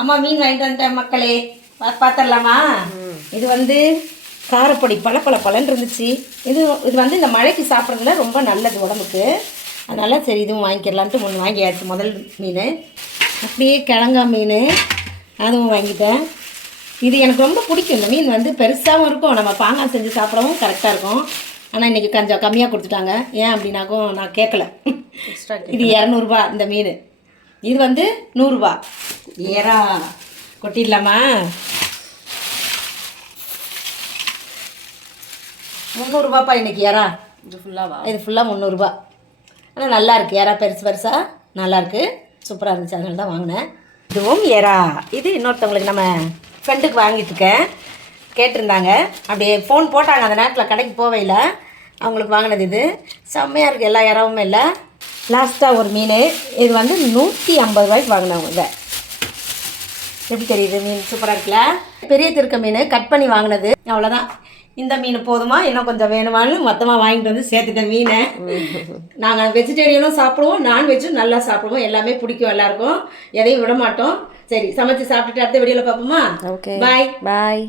அம்மா மீன் வாங்கிட்டு வந்துட்டேன் மக்களே. பார்த்துடலாமா? இது வந்து காரப்பொடி பழன்னு இருந்துச்சு. இது வந்து இந்த மழைக்கு சாப்பிட்றதுல ரொம்ப நல்லது உடம்புக்கு. அதனால் சரி இதுவும் வாங்கிக்கலான்ட்டு ஒன்று வாங்கியாச்சு. முதல் மீன் அப்படியே கிழங்கா மீன் அதுவும் வாங்கிட்டேன். இது எனக்கு ரொம்ப பிடிக்கும். இந்த மீன் வந்து பெருசாகவும் இருக்கும், நம்ம பாங்காய் செஞ்சு சாப்பிடவும் கரெக்டாக இருக்கும். ஆனால் இன்றைக்கி கொஞ்சம் கம்மியாக கொடுத்துட்டாங்க. ஏன் அப்படின்னாக்கும் நான் கேட்கல. இது 200 இந்த மீன். இது வந்து 100. ஏறா கொட்டிடலாமா? 300 இன்றைக்கி ஏறா. இது ஃபுல்லாக 300. ஆனால் நல்லாயிருக்கு. ஏறா பெருசாக நல்லாயிருக்கு, சூப்பராக இருந்துச்சு. அதனால தான் வாங்கினேன். இதுவும் ஏறா. இது இன்னொருத்தவங்களுக்கு நம்ம ஃப்ரெண்டுக்கு வாங்கிட்டுருக்கேன். கேட்டிருந்தாங்க, அப்படியே ஃபோன் போட்டாங்க. அந்த நேரத்தில் கடைக்கு போவையில் அவங்களுக்கு வாங்கினது. இது செம்மையாக இருக்குது, எல்லா இறவுமே இல்லை. லாஸ்ட்டாக ஒரு மீன். இது வந்து 150 வாங்கினவங்க. இதை எப்படி தெரியுது? மீன் சூப்பராக இருக்குல்ல? பெரிய திருக்க மீன் கட் பண்ணி வாங்கினது. அவ்வளோதான். இந்த மீன் போதுமா, இன்னும் கொஞ்சம் வேணுமான்னு மொத்தமாக வாங்கிட்டு வந்து சேர்த்துட்டேன் மீனை. நாங்கள் வெஜிடேரியனும் சாப்பிடுவோம், நான்வெஜ்ஜும் நல்லா சாப்பிடுவோம். எல்லாமே பிடிக்கும் எல்லாருக்கும், எதையும் விட மாட்டோம். சரி, சமைச்சு சாப்பிட்டுட்டு அடுத்த வீடியோவில் பார்ப்போமா? ஓகே, பாய் பாய்.